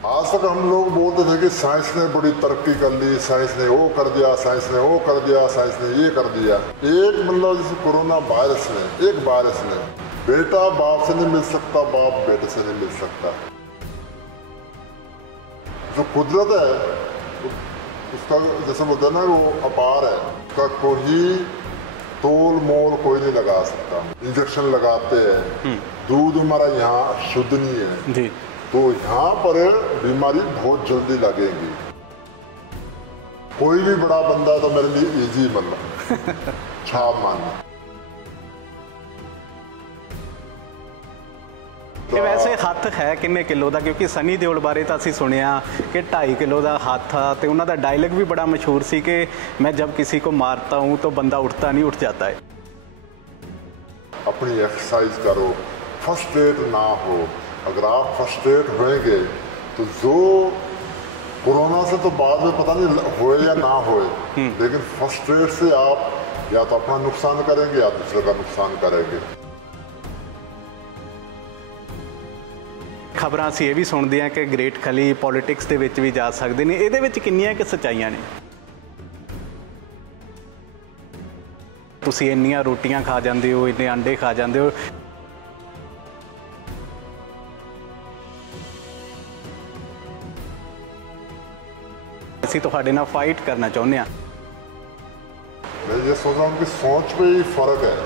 आज तक हम लोग बोलते थे कि साइंस ने बड़ी तरक्की कर ली, साइंस ने वो कर दिया, साइंस ने वो कर दिया, साइंस ने ये कर दिया। एक मतलब जैसे कोरोना वायरस ने, एक वायरस ने, बेटा बाप से नहीं मिल सकता, बाप बेटे से नहीं मिल सकता। जो कुदरत है उसका जैसे बोलते हैं ना, वो अपार है, उसका कोई तोल मोल कोई नहीं लगा सकता। इंजेक्शन लगाते हैं, दूध हमारा यहाँ शुद्ध नहीं है जी, तो यहाँ पर बीमारी बहुत जल्दी लगेगी। कोई भी बड़ा बंदा तो मेरे लिए इजी मतलब छाप मारना। कि वैसे हथ है किन्ने किलो का, क्योंकि सनी देओल बारे तो असीं सुनिया कि 2.5 किलो का हाथ था, तो उन्होंने डायलॉग भी बड़ा मशहूर सी कि मैं जब किसी को मारता हूँ तो बंदा उठता नहीं, उठ जाता है। अपनी एक्सरसाइज करो, फर्स्ट एड ना हो। अगर आप फर्स्ट एड होएंगे तो जो कोरोना से तो बाद में पता नहीं होए या ना होए, लेकिन फर्स्ट एड से आप या तो अपना नुकसान करेंगे या दूसरे का नुकसान करेंगे। खबरां असीं ये भी सुनते हैं कि ग्रेट खली पॉलिटिक्स दे विच भी जा सकते हैं, इहदे विच किन्नियां कि सच्चाइयां ने? तुसीं इन्नियां रोटियां खा जाते हो, इन्ने अंडे खा जाते हो, असीं तुहाडे नाल फाइट करना चाहुंदे हां। मैं ये सोच रहा हूँ उनकी सोच पे ही फर्क है,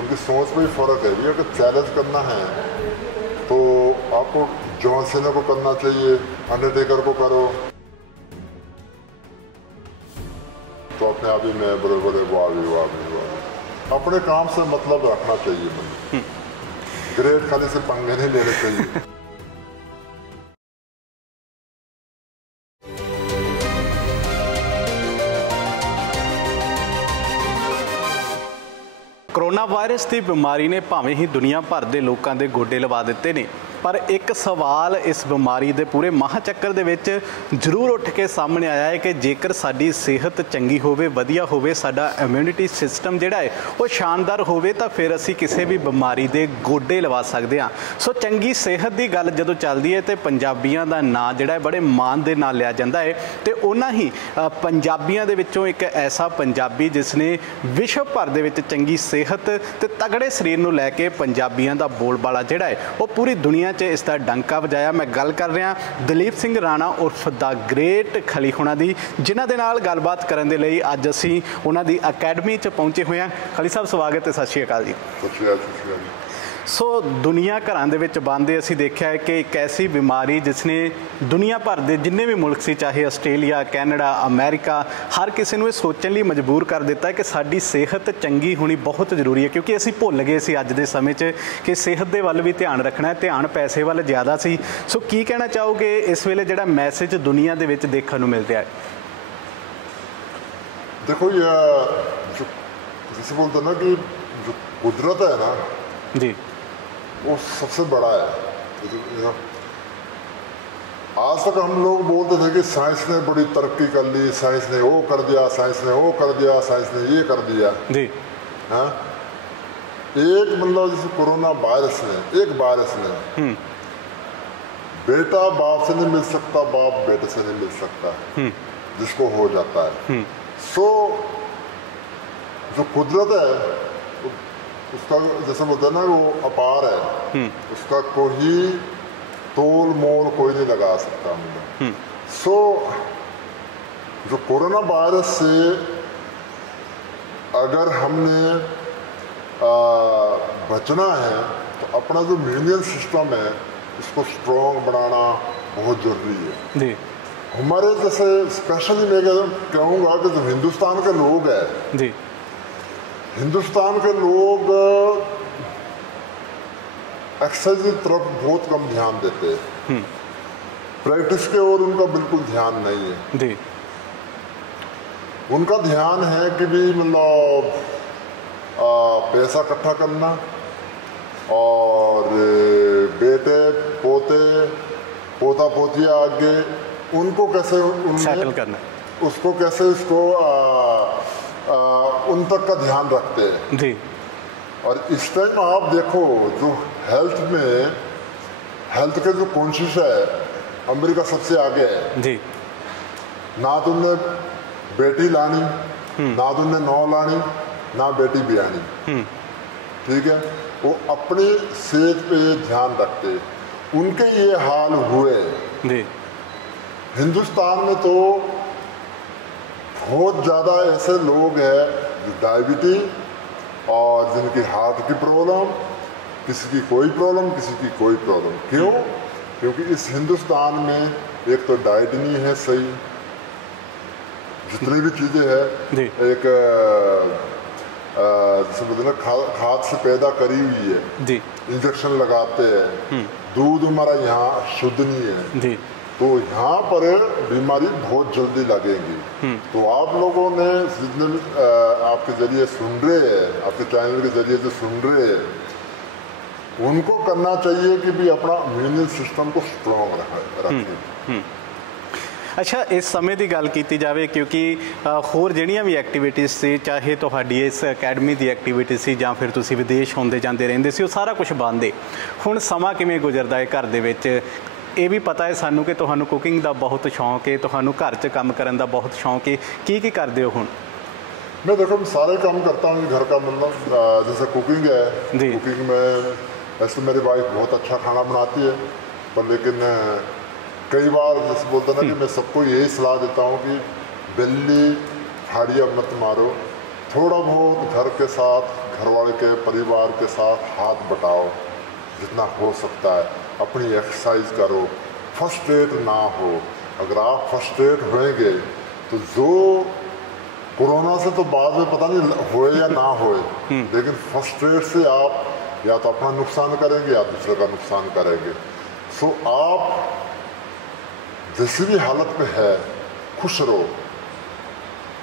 उनकी सोच पे ही फर्क है। भी अगर चैलेंज करना है तो आपको जॉन सीना को करना चाहिए, अंडरटेकर को करो, तो अपने आप ही मैं बड़े बड़े वाह अपने काम से मतलब रखना चाहिए। ग्रेट खाली से पंगे नहीं लेने चाहिए। कोरोना वायरस की बीमारी ने भावें ही दुनिया भर के लोगों के गोडे लवा दिते ने, पर एक सवाल इस बीमारी के पूरे महाचक्कर दे विच जरूर उठ के सामने आया है कि जेकर साडी सेहत चंगी होवे, वधिया होवे, साडा इम्यूनिटी सिस्टम जिहड़ा है वो शानदार होवे, तो फिर असीं किसी भी बीमारी के गोडे लवा सकते हाँ। सो चंगी सेहत की गल जदों चलदी है तो पंजाबियों का नाम जिहड़ा है बड़े मान दे नाल लिया जाता है, तो उन्हां ही पंजाबियों दे विचों एक ऐसा पंजाबी जिसने विश्व भर दे विच चंगी सेहत ते तगड़े शरीर नूं लैके पंजाबियों का बोलबाला जिहड़ा है वो पूरी दुनिया च इसका डंका वजाया। मैं गल कर रहा दलीप सिंह राणा उर्फ द ग्रेट खली होना दी, जिन्हां दे नाल गलबात करन दे लई अज असीं उन्हां दी अकैडमी च पहुंचे हुए हैं। खली साहब स्वागत है, सत श्री अकाल जी। सो दुनिया घरां दे विच बंद असीं देखिया है कि एक ऐसी बीमारी जिसने दुनिया भर के जिन्ने भी मुल्क सी, चाहे आस्ट्रेलिया, कैनेडा, अमेरिका, हर किसी नूं सोचण लई मजबूर कर दिता है कि साडी सेहत चंगी होनी बहुत जरूरी है, क्योंकि असीं भुल गए सी अज दे समय च कि सेहत दे वल भी ध्यान रखना है, ध्यान पैसे वल ज़्यादा सी। सो की कहना चाहोगे इस वेले जिहड़ा मैसेज दुनिया दे विच देखण नूं मिल रहा है? देखो ये जैसे बोलते ना कि जो कुदरत है ना जी, वो सबसे बड़ा है। आज तक हम लोग बोलते थे कि साइंस ने बड़ी तरक्की कर ली, साइंस ने वो कर दिया, साइंस ने वो कर दिया, साइंस ने ये कर दिया जी। हाँ, एक मतलब जैसे कोरोना वायरस ने, एक वायरस ने, बेटा बाप से नहीं मिल सकता, बाप बेटे से नहीं मिल सकता, जिसको हो जाता है। सो जो कुदरत है उसका जैसे बोलते हैं ना, वो अपार है, उसका कोई तोल मोल कोई नहीं लगा सकता मतलब। सो जो कोरोना वायरस से अगर हमने बचना है तो अपना जो इम्यून सिस्टम है इसको स्ट्रॉन्ग बनाना बहुत ज़रूरी है जी। हमारे जैसे स्पेशली मैं कहूँगा कि जो हिंदुस्तान के लोग हैं जी, हिंदुस्तान के लोग एक्सरसाइज की तरफ बहुत कम ध्यान देते हैं, प्रैक्टिस के और उनका बिल्कुल ध्यान नहीं है जी। उनका ध्यान है कि भी मतलब पैसा इकट्ठा करना और बेटे पोते पोता पोतिया आगे उनको कैसे सेटल करना, उसको कैसे उसको उन तक का ध्यान रखते हैं जी। और इस टाइम आप देखो जो हेल्थ में हेल्थ के जो कॉन्शियस है अमेरिका सबसे आगे है जी। ना तुमने बेटी लानी, ना तुमने नौ लानी, ना बेटी बियानी, ठीक है। वो अपनी सेहत पे ध्यान रखते, उनके ये हाल हुए जी। हिंदुस्तान में तो बहुत ज़्यादा ऐसे लोग हैं जो डायबिटीज और जिनकी हार्ट की प्रॉब्लम, किसी की कोई प्रॉब्लम, किसी की कोई प्रॉब्लम। क्यों? क्योंकि इस हिंदुस्तान में एक तो डाइट नहीं है सही, जितनी भी चीज़ें हैं एक जैसे बोलते ना खाद से पैदा करी हुई है जी। इंजेक्शन लगाते हैं, दूध हमारा यहाँ शुद्ध नहीं है जी। तो यहाँ पर बीमारी बहुत जल्दी लगेगी। तो आप लोगों ने जितने आपके जरिए सुन रहे हैं, आपके चैनल के जरिए जो सुन रहे हैं, उनको करना चाहिए कि भी अपना इम्यून सिस्टम को स्ट्रॉन्ग रखें। अच्छा, इस समय की गल की जाए क्योंकि होर जड़ियाँ भी एक्टिविटीज़ से, चाहे तो इस अकैडमी की एक्टिविटी से या फिर तुसी विदेश होंदे जाते रहंदे सी, सारा कुछ बंद है। हुण समा किवें गुजरदा है घर दे विच? ये भी पता है सानू कि तुहानू कुकिंग का बहुत शौक है, तुहानू घर च काम करन दा बहुत शौक है, की करदे हो हुण? मैं देखो मैं सारे काम करता हूँ घर का, मतलब जैसे कुकिंग है, कुकिंग में वैसे मेरी वाइफ बहुत अच्छा खाना बनाती है, पर लेकिन कई बार जैसे बोलते ना कि मैं सबको यही सलाह देता हूँ कि बिल्ली हाड़िया मत मारो, थोड़ा बहुत घर के साथ, घर वाले के परिवार के साथ हाथ बटाओ जितना हो सकता है, अपनी एक्सरसाइज करो, फ्रस्ट्रेट ना हो। अगर आप फ्रस्ट्रेट होएंगे तो जो कोरोना से तो बाद में पता नहीं होए या ना होए, लेकिन फ्रस्ट्रेट से आप या तो अपना नुकसान करेंगे या दूसरे का नुकसान करेंगे। सो आप जैसी भी हालत में है खुश रहो।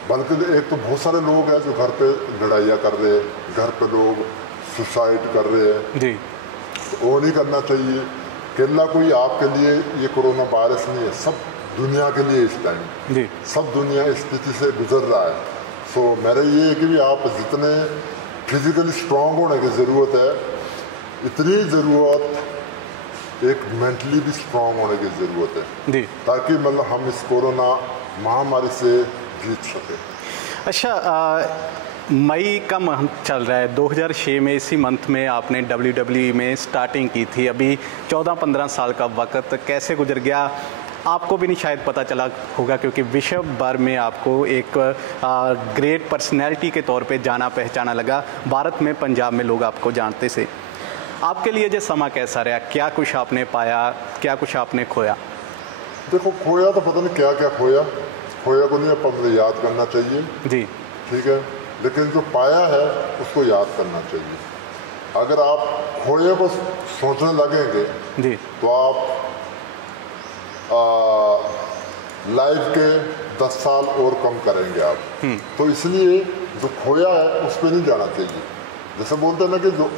बल्कि एक तो बहुत सारे लोग हैं जो घर पे लड़ाइयाँ कर रहे हैं, घर पे लोग सुसाइड कर रहे हैं जी। तो वो नहीं करना चाहिए। केवल कोई आपके लिए ये कोरोना वायरस नहीं है, सब दुनिया के लिए इस टाइम जी, सब दुनिया इस स्थिति से गुजर रहा है। सो मेरा ये है कि भी आप जितने फिजिकली स्ट्रांग होने की ज़रूरत है, इतनी ज़रूरत एक मेंटली भी स्ट्रांग होने की ज़रूरत है जी, ताकि मतलब हम इस कोरोना महामारी से जीत सकें। अच्छा, मई का मंथ चल रहा है, 2006 में इसी मंथ में आपने WWE में स्टार्टिंग की थी। अभी 14-15 साल का वक्त कैसे गुजर गया आपको भी नहीं शायद पता चला होगा, क्योंकि विश्व भर में आपको एक ग्रेट पर्सनैलिटी के तौर पे जाना पहचाना लगा। भारत में, पंजाब में लोग आपको जानते से। आपके लिए जो समा कैसा रहा, क्या कुछ आपने पाया, क्या कुछ आपने खोया? देखो खोया तो पता नहीं क्या क्या खोया को नहीं अपन याद करना चाहिए जी, ठीक है, लेकिन जो पाया है उसको याद करना चाहिए। अगर आप खोए को सोचने लगेंगे जी, तो आप लाइफ के 10 साल और कम करेंगे आप। तो इसलिए जो खोया है उस पर नहीं जाना चाहिए। जैसे बोलते हैं ना कि जो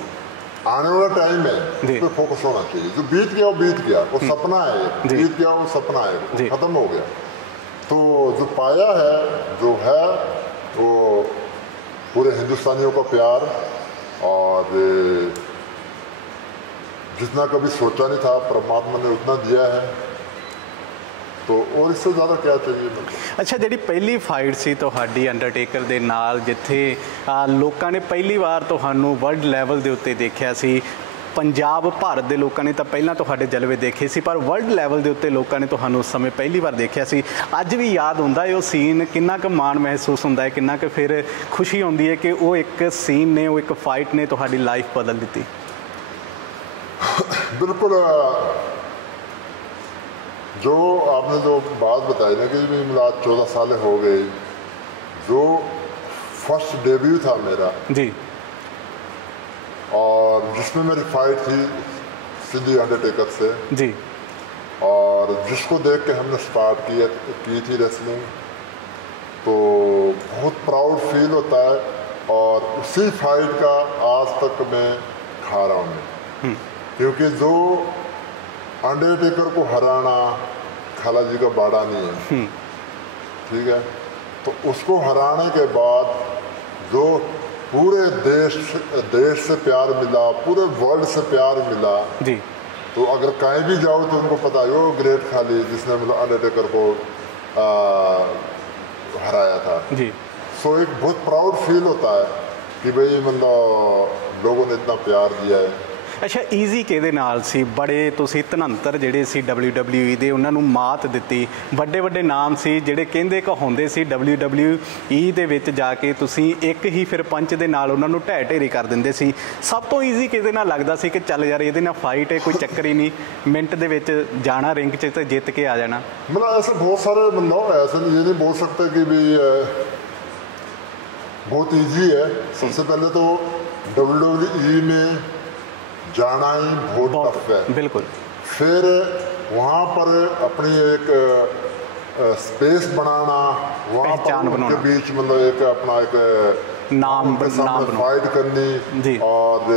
आने वाला टाइम है उस पर फोकस होना चाहिए। जो बीत गया वो बीत गया, वो सपना है, बीत गया वो सपना है, खत्म हो गया। तो जो पाया है, जो है वो पूरे हिंदुस्तानियों का प्यार, और जितना कभी सोचा नहीं था परमात्मा ने उतना दिया है, तो और इससे ज़्यादा क्या चाहिए। अच्छा, जी पहली फाइट सी तुहाडी अंडरटेकर दे नाल, जिथे लोगों ने पहली बार तुहानू वर्ल्ड लैवल के उत्ते देखा सी। पंजाब भारत के लोगों ने तो पहला तुहाडे जलवे देखे सी, पर वर्ल्ड लैवल के उत्ते लोगों ने तुहानू उस समय पहली बार देखा सी। अज भी याद होंदा है वो सीन, कितना क माण महसूस होंदा है, कितना क फिर खुशी होंदी है कि वो एक सीन ने, वो एक फाइट ने तुहाडी लाइफ बदल दी? बिल्कुल, जो आपने जो बात बताई ना कि मेरा 14 साल हो गए, जो फर्स्ट डेब्यू था मेरा जी, और जिसमें मेरी फाइट थी सिंधी अंडरटेकर से जी, और जिसको देख के हमने स्टार्ट की थी रेसलिंग, तो बहुत प्राउड फील होता है। और उसी फाइट का आज तक मैं खा रहा हूँ, क्योंकि जो अंडरटेकर को हराना खाला जी का बाड़ा नहीं है, ठीक है। तो उसको हराने के बाद जो पूरे देश से प्यार मिला, पूरे वर्ल्ड से प्यार मिला जी, तो अगर कहीं भी जाओ तो उनको पता है वो ग्रेट खाली जिसने मतलब अंडरटेकर को हराया था जी। सो एक बहुत प्राउड फील होता है कि भाई मतलब लोगों ने इतना प्यार दिया है। अच्छा, ਈਜ਼ੀ ਕਿਹਦੇ ਨਾਲ ਸੀ? ਬੜੇ ਤੁਸੀਂ ਧਨੰਤਰ ਜਿਹੜੇ ਸੀ WWE ਦੇ, ਉਹਨਾਂ ਨੂੰ ਮਾਤ ਦਿੱਤੀ। ਵੱਡੇ ਵੱਡੇ ਨਾਮ ਸੀ ਜਿਹੜੇ ਕਹਿੰਦੇ ਕਹਾਉਂਦੇ ਸੀ WWE ਦੇ ਵਿੱਚ ਜਾ ਕੇ ਤੁਸੀਂ ਇੱਕ ਹੀ ਫਿਰ ਪੰਚ ਦੇ ਨਾਲ ਉਹਨਾਂ ਨੂੰ ਢਹਿ ਢੇਰੀ ਕਰ ਦਿੰਦੇ ਸੀ। ਸਭ ਤੋਂ ਈਜ਼ੀ ਕਿਹਦੇ ਨਾਲ ਲੱਗਦਾ ਸੀ ਕਿ ਚੱਲ ਯਾਰ ਇਹਦੇ ਨਾਲ ਫਾਈਟ ਹੈ, ਕੋਈ ਚੱਕਰ ਹੀ ਨਹੀਂ, ਮਿੰਟ ਦੇ ਵਿੱਚ ਜਾਣਾ ਰਿੰਗ 'ਚ ਤੇ ਜਿੱਤ ਕੇ ਆ ਜਾਣਾ? मतलब ऐसे बहुत सारे मतलब ऐसे ये नहीं बोल सकते कि भाई बहुत इजी है। सबसे पहले तो WWE में जाना ही बहुत टफ है। बिल्कुल। फिर वहाँ पर अपनी एक स्पेस बनाना, वहाँ पर उनके बीच मतलब एक अपना एक नाम फाइट करनी, और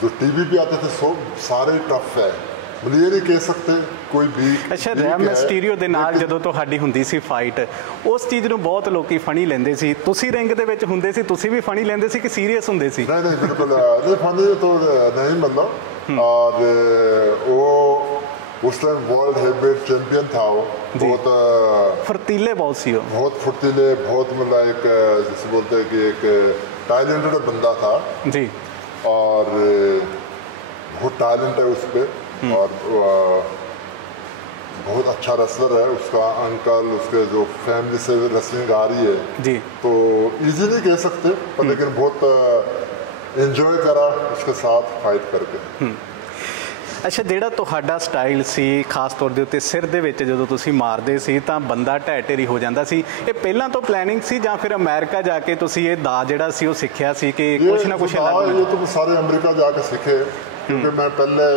जो टीवी पे आते थे सब सारे टफ है, मतलब ये नहीं कह सकते कोई भी। अच्छा, रैम मिस्टीरियो ਦੇ ਨਾਲ ਜਦੋਂ ਤੁਹਾਡੀ ਹੁੰਦੀ ਸੀ ਫਾਈਟ, ਉਸ ਚੀਜ਼ ਨੂੰ ਬਹੁਤ ਲੋਕੀ ਫਨੀ ਲੈਂਦੇ ਸੀ। ਤੁਸੀਂ ਰਿੰਗ ਦੇ ਵਿੱਚ ਹੁੰਦੇ ਸੀ, ਤੁਸੀਂ ਵੀ ਫਨੀ ਲੈਂਦੇ ਸੀ ਕਿ ਸੀਰੀਅਸ ਹੁੰਦੇ ਸੀ? नहीं नहीं बिल्कुल नहीं, फनी तो नहीं मतलब। और वो उस टाइम वर्ल्ड हेवीवेट चैंपियन था, वो बहुत फुर्तीले बहुत सी, बहुत फुर्तीले, बहुत मतलब एक जैसे बोलते हैं कि एक टैलेंटेड बंदा था जी, और बहुत टैलेंट है उस पर, और बहुत अच्छा रेसलर है। उसका अंकल, उसके जो फैमिली से रेसलिंग आ रही है जी, तो इजी नहीं कह सकते, पर लेकिन बहुत एंजॉय करा उसके साथ फाइट करके। ਅੱਛਾ, ਜਿਹੜਾ ਤੁਹਾਡਾ ਸਟਾਈਲ ਸੀ ਖਾਸ ਤੌਰ ਦੇ ਉੱਤੇ ਸਿਰ ਦੇ ਵਿੱਚ ਜਦੋਂ ਤੁਸੀਂ ਮਾਰਦੇ ਸੀ ਤਾਂ ਬੰਦਾ ਢਹਿ ਢੇਰੀ ਹੋ ਜਾਂਦਾ ਸੀ, ਇਹ ਪਹਿਲਾਂ ਤੋਂ ਪਲੈਨਿੰਗ ਸੀ ਜਾਂ ਫਿਰ ਅਮਰੀਕਾ ਜਾ ਕੇ ਤੁਸੀਂ ਇਹ ਦਾ ਜਿਹੜਾ ਸੀ ਉਹ ਸਿੱਖਿਆ ਸੀ ਕਿ ਕੁਛ ਨਾ ਕੁਛ अलग? ये तो सारे अमेरिका जाके सीखे, क्योंकि मैं पहले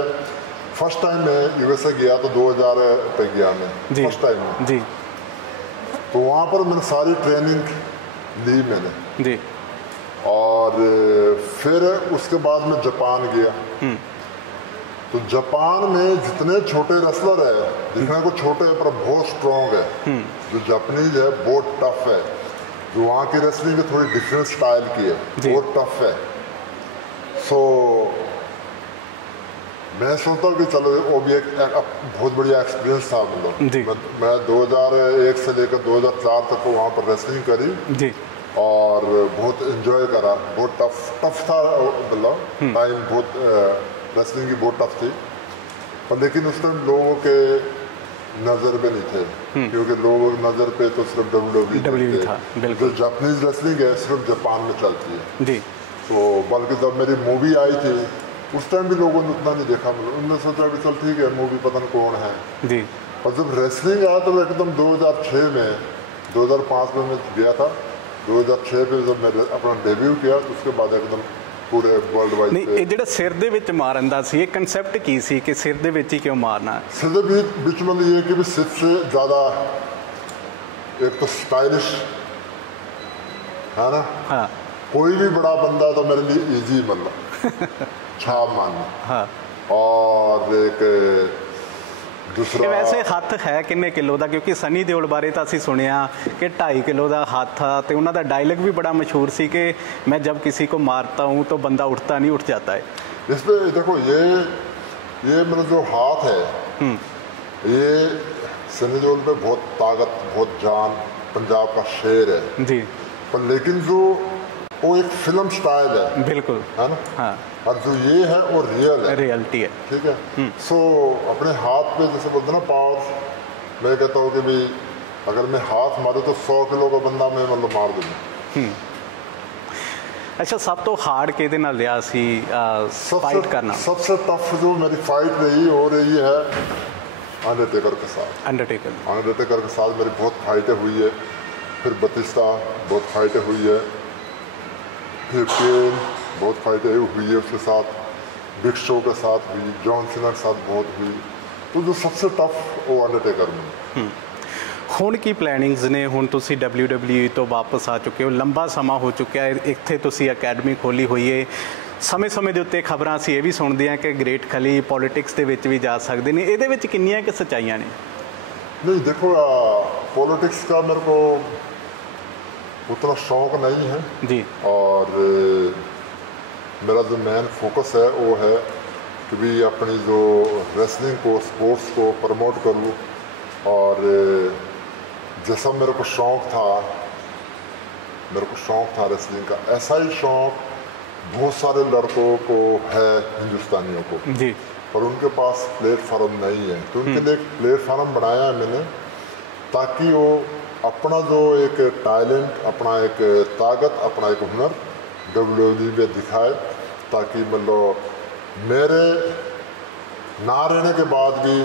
फर्स्ट टाइम मैं यूएसए गया तो 2000 पे गया मैं फर्स्ट टाइम में जी, तो वहाँ पर मैंने सारी ट्रेनिंग ली मैंने जी, और फिर उसके बाद मैं जापान गया। तो जापान में जितने छोटे रेसलर है, दिखने को छोटे है पर बहुत स्ट्रॉन्ग है, जो जापानीज है बहुत टफ है। जो वहाँ की रेसलिंग है थोड़ी डिफरेंट स्टाइल की है, बहुत टफ है। सो मैं सोचता हूँ कि चलो वो भी एक बहुत बढ़िया एक्सपीरियंस था। मतलब मैं 2001 से लेकर 2004 तक वहाँ पर रेसलिंग करी जी, और बहुत एंजॉय करा। बहुत टफ था, मतलब टाइम बहुत रेसलिंग की बहुत टफ थी, पर लेकिन उस टाइम लोगों के नज़र पे नहीं थे, क्योंकि लोगों की नज़र पे तो सिर्फ WWE था। जो जापानीज रेसलिंग है सिर्फ जापान में चलती है जी। तो बल्कि जब मेरी मूवी आई थी उस टाइम भी लोगों ने उतना नहीं देखा, मतलब उन्होंने सोचा कि चल ठीक है मूवी पता नहीं कौन है जी। और जब रेसलिंग आया तो एकदम 2006 में 2005 में मैं गया था, 2006 में जब मैंने अपना डेब्यू किया तो उसके बाद एकदम पूरे वर्ल्ड वाइड। नहीं, ਇਹ ਜਿਹੜਾ ਸਿਰ ਦੇ ਵਿੱਚ ਮਾਰਨ ਦਾ ਸੀ, ਇਹ ਕਨਸੈਪਟ ਕੀ ਸੀ ਕਿ ਸਿਰ ਦੇ ਵਿੱਚ ਹੀ ਕਿਉਂ ਮਾਰਨਾ? सिर के बीच में ये कि भी सिर से ज़्यादा एक तो स्टाइलिश है ना, हाँ, कोई भी बड़ा बंदा तो मेरे लिए इजी मतलब छाप मारना, हाँ, और एक दूसरा वैसे हथ है किन्ने किलो का? क्योंकि सनी देओल बारे तो असी सुनिया कि 2.5 किलो का हथ आ, तो उन्होंने डायलॉग भी बड़ा मशहूर सी कि मैं जब किसी को मारता हूँ तो बंदा उठता नहीं, उठ जाता है। इस पे देखो ये मेरा जो हाथ है ये सनी देओल पे बहुत ताकत, बहुत जान, पंजाब का शेर है जी, पर लेकिन जो वो एक फिल्म स्टाइल है, बिल्कुल, है ना, हाँ, और जो ये है वो रियल है, रियलिटी है, ठीक है। सो अपने हाथ पे जैसे बोलते ना पावर, मैं कहता हूँ कि भाई अगर मैं हाथ मारूँ तो 100 किलो का बंदा मैं मतलब मार दूँगा। अच्छा, सब तो हार्ड किहदे नाल लिया सी फाइट करना? सबसे टफ जो मेरी फाइट हो रही है अंडरटेकर के साथ। अंडरटेकर के साथ मेरी बहुत फाइटें हुई है, फिर बतिस्ता बहुत फाइटें हुई है, फिर पेन बहुत फाइटें हुई है उसके साथ, बिग शो के साथ हुई, जॉन सीना के साथ बहुत हुई। तो जो सबसे टफ वो अंडरटेकर में। ਹੁਣ ਕੀ ਪਲੈਨਿੰਗਸ ਨੇ? ਹੁਣ ਤੁਸੀਂ WWE ਤੋਂ ਵਾਪਸ ਆ ਚੁੱਕੇ ਹੋ, ਲੰਬਾ ਸਮਾਂ ਹੋ ਚੁੱਕਿਆ ਹੈ, ਇੱਥੇ ਤੁਸੀਂ ਅਕੈਡਮੀ ਖੋਲ੍ਹੀ ਹੋਈ ਹੈ। ਸਮੇਂ-ਸਮੇਂ ਦੇ ਉੱਤੇ ਖਬਰਾਂ ਅਸੀਂ ਇਹ ਵੀ ਸੁਣਦੇ ਹਾਂ ਕਿ ਗ੍ਰੇਟ ਖਲੀ ਪੋਲੀਟਿਕਸ ਦੇ ਵਿੱਚ ਵੀ ਜਾ ਸਕਦੇ ਨੇ, ਇਹਦੇ ਵਿੱਚ ਕਿੰਨੀਆਂ ਕਿ ਸੱਚਾਈਆਂ ਨੇ? नहीं देखो, पॉलिटिक्स का मेरे को उतना शौक नहीं है जी, और मेरा जो मेन फोकस है वो है कि भी अपनी जो रेसलिंग को, स्पोर्ट्स को प्रमोट करूँ। और जैसा मेरे को शौक़ था रेसलिंग का, ऐसा ही शौक़ बहुत सारे लड़कों को है, हिंदुस्तानियों को जी, पर उनके पास प्लेटफार्म नहीं है। तो उनके लिए एक प्लेटफार्म बनाया है मैंने, ताकि वो अपना जो एक टैलेंट, अपना एक ताकत, अपना एक हुनर WWE में दिखाए, ताकि मतलब मेरे ना रहने के बाद भी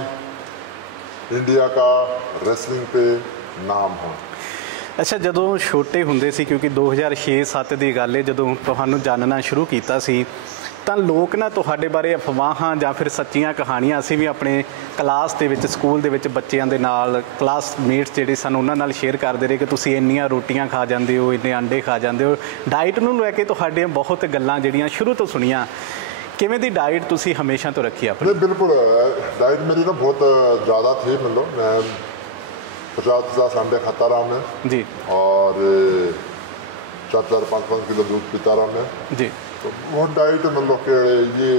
इंडिया का रेसलिंग पे नाम हो। ਅੱਛਾ, ਜਦੋਂ ਛੋਟੇ ਹੁੰਦੇ ਸੀ, ਕਿਉਂਕਿ 2006-07 ਦੀ ਗੱਲ ਹੈ ਜਦੋਂ ਤੁਹਾਨੂੰ ਜਾਣਨਾ ਸ਼ੁਰੂ ਕੀਤਾ ਸੀ, ਤਾਂ ਲੋਕ ਨਾ ਤੁਹਾਡੇ ਬਾਰੇ ਅਫਵਾਹਾਂ ਜਾਂ ਫਿਰ ਸੱਚੀਆਂ ਕਹਾਣੀਆਂ ਅਸੀਂ ਵੀ ਆਪਣੇ ਕਲਾਸ ਦੇ ਵਿੱਚ, ਸਕੂਲ ਦੇ ਵਿੱਚ ਬੱਚਿਆਂ ਦੇ ਨਾਲ, ਕਲਾਸਮੇਟਸ ਜਿਹੜੇ ਸਨ ਉਹਨਾਂ ਨਾਲ ਸ਼ੇਅਰ ਕਰਦੇ ਰਹੇ ਕਿ ਤੁਸੀਂ ਇੰਨੀਆਂ ਰੋਟੀਆਂ ਖਾ ਜਾਂਦੇ ਹੋ, ਇੰਨੇ ਅੰਡੇ ਖਾ ਜਾਂਦੇ ਹੋ। ਡਾਈਟ ਨੂੰ ਲੈ ਕੇ ਤੁਹਾਡੀਆਂ ਬਹੁਤ ਗੱਲਾਂ ਜਿਹੜੀਆਂ ਸ਼ੁਰੂ ਤੋਂ ਸੁਣੀਆਂ। ਕਿਵੇਂ ਦੀ ਡਾਈਟ ਤੁਸੀਂ ਹਮੇਸ਼ਾ ਤੋਂ ਰੱਖੀ ਆਪਣੀ? ਬਿਲਕੁਲ, ਡਾइट मेरी ना बहुत ज़्यादा थी, मतलब मैं 50-50 अंडे खाता रहा मैं जी, और 4-4, 5-5 किलो दूध पीता रहा मैं जी। तो वो डाइट मतलब कि ये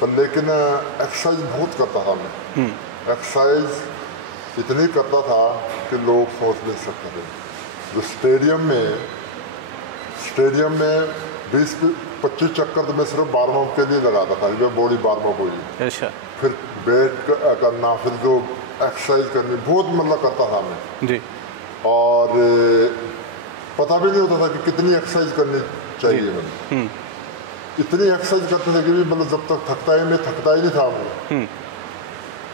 पर लेकिन एक्सरसाइज बहुत करता था मैं। एक्सरसाइज इतनी करता था कि लोग सोच नहीं सकते थे। जो स्टेडियम में 20-25 चक्कर तो मैं सिर्फ बारहवां के लिए लगाता था, ये बॉडी बारहवां को ही। अच्छा, फिर वेट करना, फिर जो एक्सरसाइज करनी, बहुत मतलब करता था मैं जी। और पता भी नहीं होता था कि कितनी एक्सरसाइज करनी चाहिए मैंने। इतनी एक्सरसाइज करते थे कि भी मतलब जब तक थकता ही नहीं था मैं।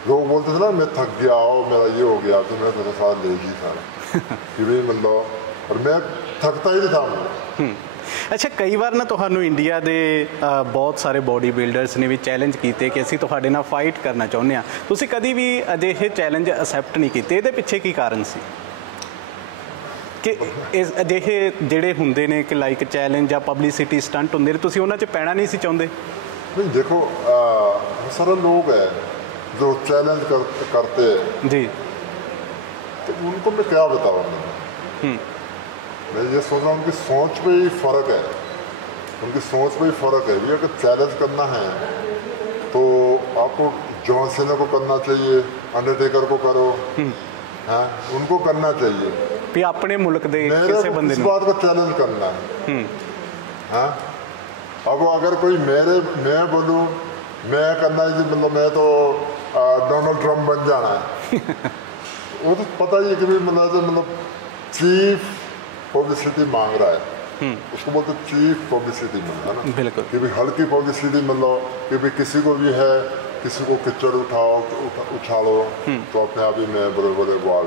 लोग बोलते थे ना मैं थक गया और मेरा ये हो गया, तो मैं मेरा सारा लेजी था कि भी मतलब, और मैं थकता ही नहीं था मैं। ਅੱਛਾ, ਕਈ ਵਾਰ ਨਾ ਤੁਹਾਨੂੰ ਇੰਡੀਆ ਦੇ ਬਹੁਤ ਸਾਰੇ ਬੋਡੀ ਬਿਲਡਰਸ ਨੇ ਵੀ ਚੈਲੰਜ ਕੀਤੇ ਕਿ ਅਸੀਂ ਤੁਹਾਡੇ ਨਾਲ ਫਾਈਟ ਕਰਨਾ ਚਾਹੁੰਦੇ ਹਾਂ, ਤੁਸੀਂ ਕਦੀ ਵੀ ਅਜਿਹੇ ਚੈਲੰਜ ਅਸੈਪਟ ਨਹੀਂ ਕੀਤੇ। ਇਹਦੇ ਪਿੱਛੇ ਕੀ ਕਾਰਨ ਸੀ ਕਿ ਇਸ ਅਜਿਹੇ ਜਿਹੜੇ ਹੁੰਦੇ ਨੇ ਕਿ ਲਾਈਕ ਚੈਲੰਜ ਜਾਂ ਪਬਲਿਸਿਟੀ ਸਟੰਟ ਹੁੰਦੇ ਨੇ, ਤੁਸੀਂ ਉਹਨਾਂ 'ਚ ਪੈਣਾ ਨਹੀਂ ਸੀ ਚਾਹੁੰਦੇ? नहीं देखो, बहुत सारे लोग हैं जो चैलेंज करते हैं जी, तो उनको मैं क्या बताऊँ। मैं ये सोच रहा हूँ उनकी सोच पे ही फ़र्क है, भी अगर चैलेंज करना है तो आपको जॉन सीना को करना चाहिए, अंडरटेकर को करो, हैं उनको करना चाहिए। भी अपने मुल्क दे किसी बंदे इस बात को चैलेंज करना है। हाँ, अब अगर कोई मैं बोलूँ मैं करना है, मतलब मैं तो डोनाल्ड ट्रम्प बन जाना है वो तो पता ही है कि भी मतलब चीफ पब्लिसिटी मांग रहा है, उसको बोलते चीफ पब्लिसिटी है ना। बिल्कुल, कि भी हल्की पब्लिसिटी मतलब कि भी किसी को भी है, किसी को किचड़ उछालो तो अपने आप ही मैं बोले वाह।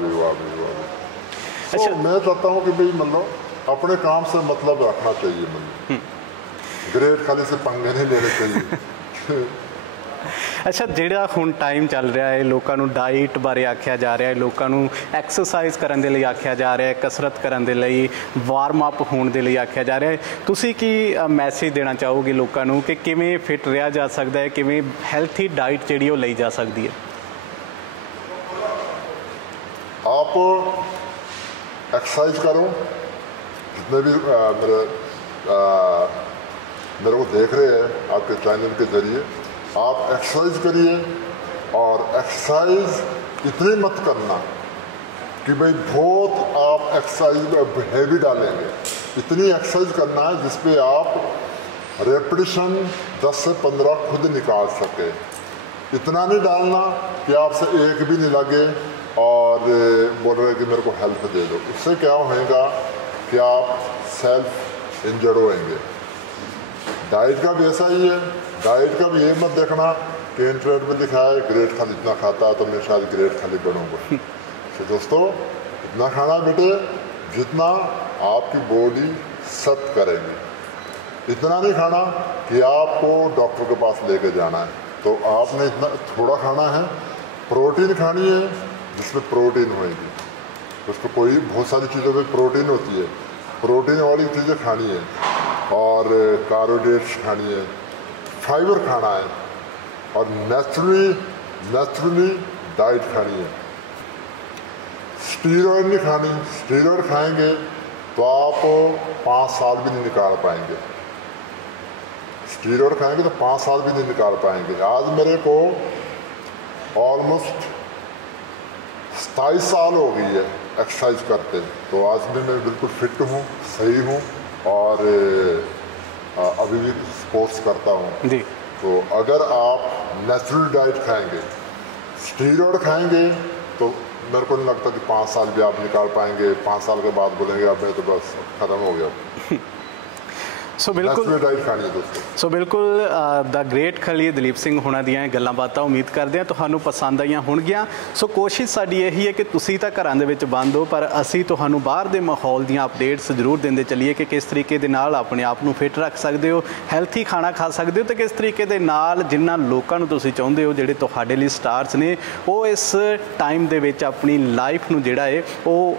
तो मैं चाहता हूँ कि भाई मतलब अपने काम से मतलब रखना चाहिए, मतलब ग्रेट खाली से पंगे नहीं लेने चाहिए। ਅੱਛਾ, ਜਿਹੜਾ ਹੁਣ ਟਾਈਮ ਚੱਲ ਰਿਹਾ ਹੈ, ਲੋਕਾਂ ਨੂੰ ਡਾਈਟ ਬਾਰੇ ਆਖਿਆ ਜਾ ਰਿਹਾ ਹੈ, ਲੋਕਾਂ ਨੂੰ ਐਕਸਰਸਾਈਜ਼ ਕਰਨ ਦੇ ਲਈ ਆਖਿਆ ਜਾ ਰਿਹਾ ਹੈ, ਕਸਰਤ ਕਰਨ ਦੇ ਲਈ, ਵਾਰਮ ਅਪ ਹੋਣ ਦੇ ਲਈ ਆਖਿਆ ਜਾ ਰਿਹਾ ਹੈ, ਤੁਸੀਂ ਕੀ ਮੈਸੇਜ ਦੇਣਾ ਚਾਹੋਗੇ ਲੋਕਾਂ ਨੂੰ ਕਿ ਕਿਵੇਂ ਫਿਟ ਰਿਹਾ ਜਾ ਸਕਦਾ ਹੈ, ਕਿਵੇਂ ਹੈਲਥੀ ਡਾਈਟ ਜਿਹੜੀ ਉਹ ਲਈ ਜਾ ਸਕਦੀ ਹੈ? आप एक्सरसाइज करो, जितने भी मेरे को देख रहे हैं आपके चैनल के जरिए, आप एक्सरसाइज करिए। और एक्सरसाइज इतनी मत करना कि भाई बहुत आप एक्सरसाइज हैवी डालेंगे। इतनी एक्सरसाइज करना है जिसपे आप रेपिटेशन 10 से 15 खुद निकाल सके। इतना नहीं डालना कि आपसे एक भी नहीं लगे और बोल रहे कि मेरे को हेल्प दे दो। इससे क्या होगा कि आप सेल्फ इंजर्ड होएंगे। डाइट का भी ऐसा ही है, डाइट का भी ये मत देखना कि इंटरनेट में लिखा है ग्रेट खाली इतना खाता है तो मैं शायद ग्रेट खाली बनूंगा। तो दोस्तों, इतना खाना बेटे जितना आपकी बॉडी सख्त करेगी। इतना नहीं खाना कि आपको डॉक्टर के पास लेके जाना है, तो आपने इतना थोड़ा खाना है। प्रोटीन खानी है जिसमें प्रोटीन होएगी, उसको कोई बहुत सारी चीज़ों में प्रोटीन होती है, प्रोटीन वाली चीज़ें खानी है और कार्बोहाइड्रेट्स खानी है, फाइबर खाना है और नेचुरली डाइट खानी है। स्टीरॉयड नहीं खानी, स्टीरॉयड खाएंगे तो आप 5 साल भी नहीं निकाल पाएंगे। स्टीरॉयड खाएंगे तो 5 साल भी नहीं निकाल पाएंगे। आज मेरे को ऑलमोस्ट 27 साल हो गई है एक्सरसाइज करते, तो आज भी मैं बिल्कुल फिट हूँ, सही हूँ और अभी भी स्पोर्ट्स करता हूँ जी। तो अगर आप नेचुरल डाइट खाएंगे, स्टीरॉयड खाएंगे तो मेरे को नहीं लगता कि 5 साल भी आप निकाल पाएंगे। 5 साल के बाद बोलेंगे अब मैं तो बस ख़त्म हो गया। सो बिल्कुल सो बिल्कुल द ग्रेट खली दलीप सिंह होना ਦੀਆਂ ਗੱਲਾਂ ਬਾਤਾਂ ਉਮੀਦ ਕਰਦੇ ਹਾਂ ਤੁਹਾਨੂੰ ਪਸੰਦ ਆਈਆਂ ਹੋਣਗੀਆਂ। ਸੋ ਕੋਸ਼ਿਸ਼ ਸਾਡੀ ਇਹੀ ਹੈ ਕਿ ਤੁਸੀਂ ਤਾਂ ਘਰਾਂ ਦੇ ਵਿੱਚ ਬੰਦ ਹੋ, ਪਰ ਅਸੀਂ ਤੁਹਾਨੂੰ ਬਾਹਰ ਦੇ ਮਾਹੌਲ ਦੀਆਂ ਅਪਡੇਟਸ ਜ਼ਰੂਰ ਦਿੰਦੇ ਚੱਲੀਏ ਕਿ ਕਿਸ ਤਰੀਕੇ ਦੇ ਨਾਲ ਆਪਣੇ ਆਪ ਨੂੰ ਫਿਟ ਰੱਖ ਸਕਦੇ ਹੋ, ਹੈਲਥੀ ਖਾਣਾ ਖਾ ਸਕਦੇ ਹੋ, ਤੇ ਕਿਸ ਤਰੀਕੇ ਦੇ ਨਾਲ ਜਿਨ੍ਹਾਂ ਲੋਕਾਂ ਨੂੰ ਤੁਸੀਂ ਚਾਹੁੰਦੇ ਹੋ ਜਿਹੜੇ ਤੁਹਾਡੇ ਲਈ ਸਟਾਰਸ ਨੇ ਉਹ ਇਸ ਟਾਈਮ ਦੇ ਵਿੱਚ ਆਪਣੀ ਲਾਈਫ ਨੂੰ ਜਿਹੜਾ ਹੈ ਉਹ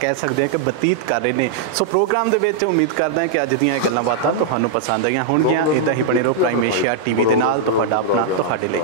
ਕਹਿ ਸਕਦੇ ਹਾਂ ਕਿ ਬਤੀਤ ਕਰ ਰਹੇ ਨੇ। ਸੋ ਪ੍ਰੋਗਰਾਮ ਦੇ ਵਿੱਚ ਉਮੀਦ ਕਰਦਾ ਹਾਂ ਕਿ ਅੱਜ ਦੀਆਂ ਇਹ ਗੱਲਾਂ ਤੁਹਾਨੂੰ ਪਸੰਦ ਆਈਆਂ ਹੋਣਗੀਆਂ। ਇੱਦਾਂ ਹੀ ਬਣੇ ਰਹੋ ਪ੍ਰਾਈਮ ਏਸ਼ੀਆ TV ਦੇ ਨਾਲ, ਤੁਹਾਡਾ ਆਪਣਾ ਤੁਹਾਡੇ ਲਈ।